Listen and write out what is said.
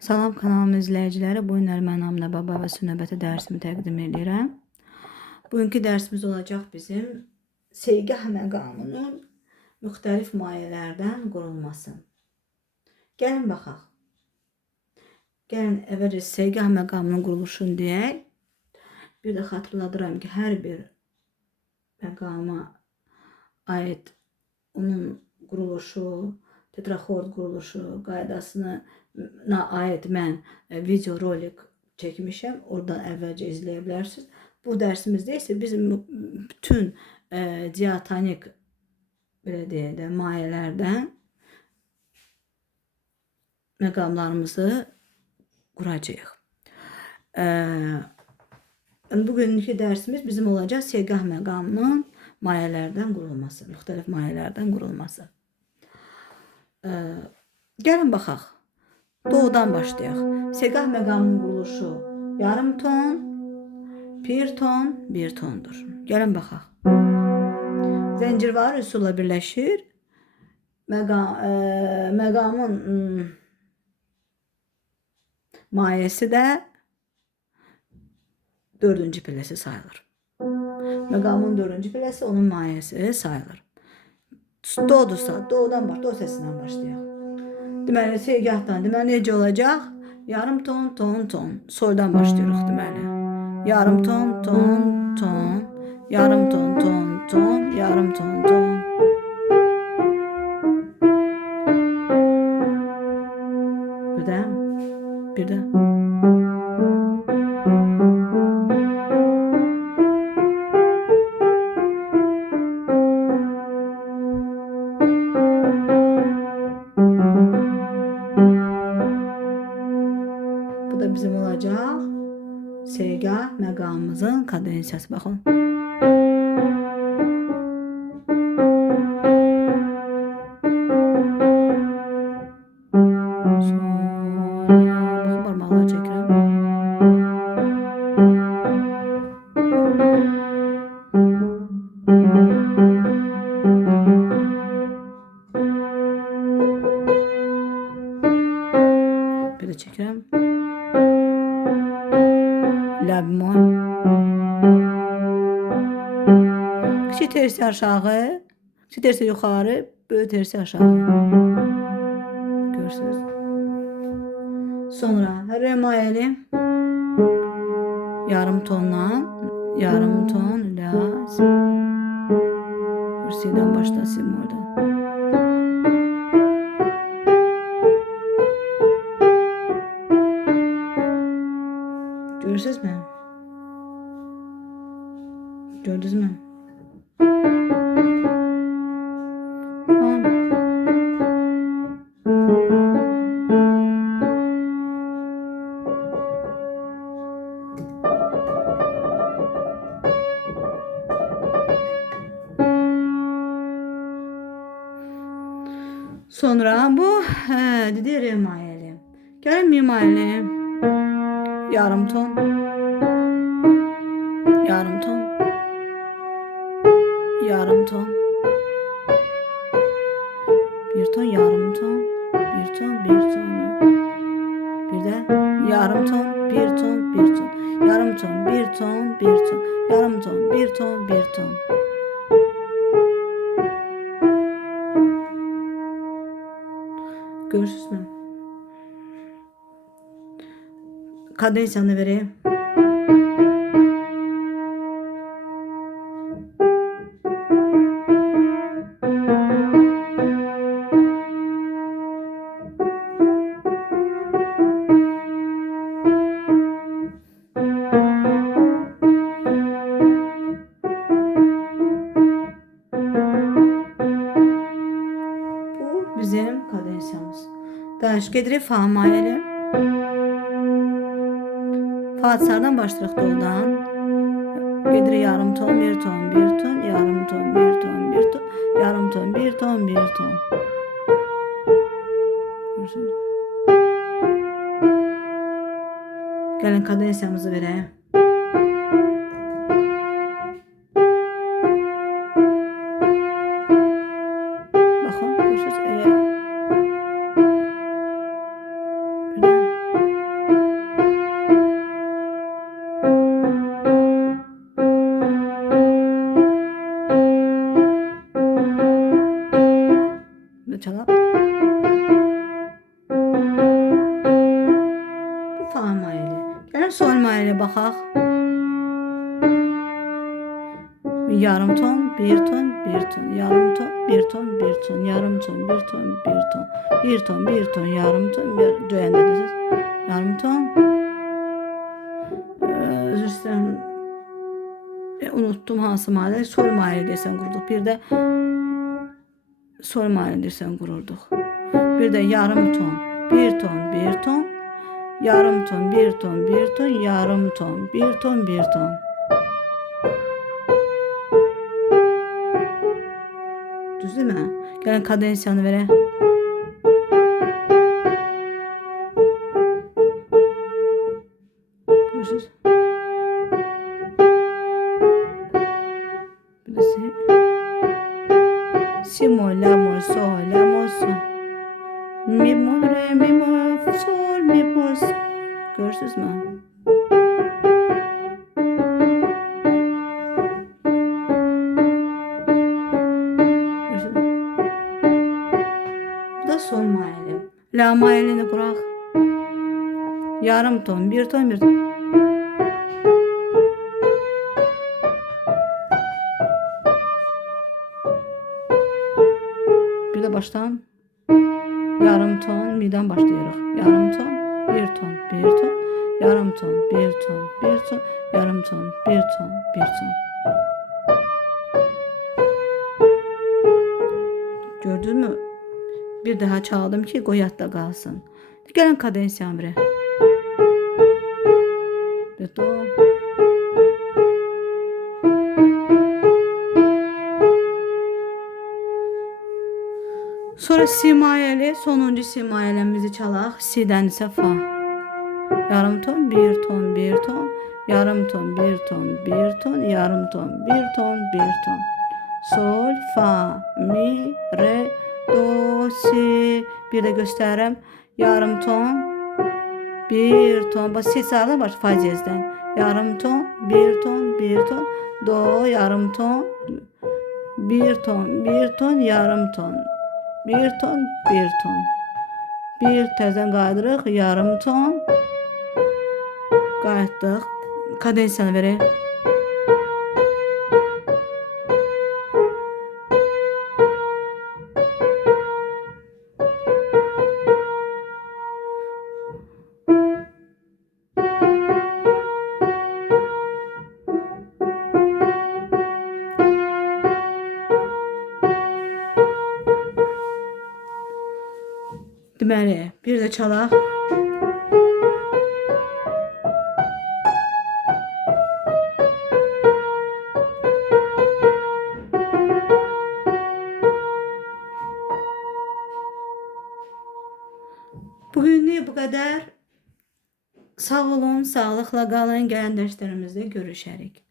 Salam kanalımın izləyiciləri, bu gün Ərmən Amina Baba və Sünnəbəti dərsimi təqdim edirəm. Bugünkü dərsimiz olacaq bizim Segah məqamının müxtəlif mayələrdən qurulması. Gəlin baxaq. Gəlin əvvəlcə Segah məqamının quruluşunu deyək. Bir də xatırladıram ki, hər bir məqama aid onun quruluşu, tetraxord quruluşu, qaydasına aid mən video rolik çəkmişəm. Oradan əvvəlcə izləyə bilərsiniz. Bu dərsimizdə isə biz bütün diatonik belə deyək də mayələrdən məqamlarımızı quracağıq. Bugünkü dərsimiz bizim olacaq Segah məqamının mayələrdən qurulması, müxtəlif mayələrdən qurulması. Gəlin baxaq. Doğudan başlayaq. Segah məqamının quruluşu yarım ton, bir ton, bir tondur. Gəlin baxaq. Zəncirvarı üsulla birləşir. Məqamın mayəsi də dördüncü pilləsi sayılır. Məqamın dördüncü pilləsi onun mayəsi sayılır. Do'dursa, do'dan do səsindən başlayaq. Deməli, segahdan, deməli, necə olacaq? Yarım ton, ton, ton. Soldan başlayırıq, deməli. Yarım ton, ton, ton. Yarım ton, ton, ton. Yarım ton, ton. Bir də. Bir də. Bu da bizim olacaq Segah məqamımızın kadensiyası. Baxın. Baxın, barmaqları çəkirəm. Bir də çəkirəm. La bemol. Kiçik tersi aşağı, kiçik tersi yuxarı, böyük tersi aşağı. Görürsünüz. Sonra re mayəli yarım tondan, yarım ton, la, si'dən başla, si oradan. Görürsünüz mü? Gördünüz mü? Sonra bu dedi re mayəli. Gəlin mi mayəli. Yarım ton. Yarım ton. Yarım ton. Bir ton, yarım ton. Bir ton, bir ton. Bir də yarım ton, bir ton, bir ton. Yarım ton, bir ton, bir ton. Yarım ton, bir ton, bir ton. Görürsünüz mü? Kadensiyanı vereyim. Bu bizim kadensiyamız. Daş gedirik fa mayəli. Fatsardan başlayırıq do'dan. Gedirik yarım ton, bir ton, bir ton, yarım ton, bir ton, bir ton, yarım ton, bir ton, bir ton. Görürsünüz. Gəlin kadensiyamızı verək. Baxın, görürsünüz. Gəlin sol mayələ baxaq. Yarım ton, bir ton, bir ton, yarım ton, bir ton, bir ton, yarım ton, bir ton, bir ton, bir ton, bir ton, yarım ton, bir döyəndə də yarım ton. Üzr istəyirəm. Unuttum hansı mayələ. Sol mayələ desən qurduq. Bir də sol mayələ desən qururduq. Bir də yarım ton, bir ton, bir ton, yarım ton, bir ton, bir ton, yarım ton, bir ton, bir ton. Düzdürmü? Gəlin kadensiyanı verək. Buyursuz. Birisi. Si mol, la mol, sol, la mol, sol. Mi mol, re, mi mol, sol, mi mol, sol. Görürsünüz mü? Bu da sol mayəli. La mayəlini quraq. Yarım ton, bir ton, bir ton. Bir de baştan. Yarım ton, mi'den başlayırıq. Yarım ton, bir ton, bir ton, yarım ton, bir ton, bir ton, yarım ton, bir ton, bir ton. Gördünüz mü? Bir daha çaldım ki qoy yadda qalsın. Gəlin kadensiyanı verək. Bir do. Sonra si mayəli, sonuncu si mayələmizi çalaq. Si'dən isə fa. Yarım ton, bir ton, bir ton, yarım ton, bir ton, bir ton, yarım ton, bir ton, bir ton. Sol, fa, mi, re, do, si. Bir də göstərirəm. Yarım ton, bir ton. Bax, si sağda var fa cezdən. Yarım ton, bir ton, bir ton, do, yarım ton, bir ton, bir ton, yarım ton, bir ton, bir ton. Bir təzədən qaydırıq, yarım ton. Qayıtdıq. Kadensiyanı verək. Deməli, bir də çalaq. Bugünlük bu qədər. Sağ olun, sağlıqla qalın. Gələn dərslərimizdə görüşərik.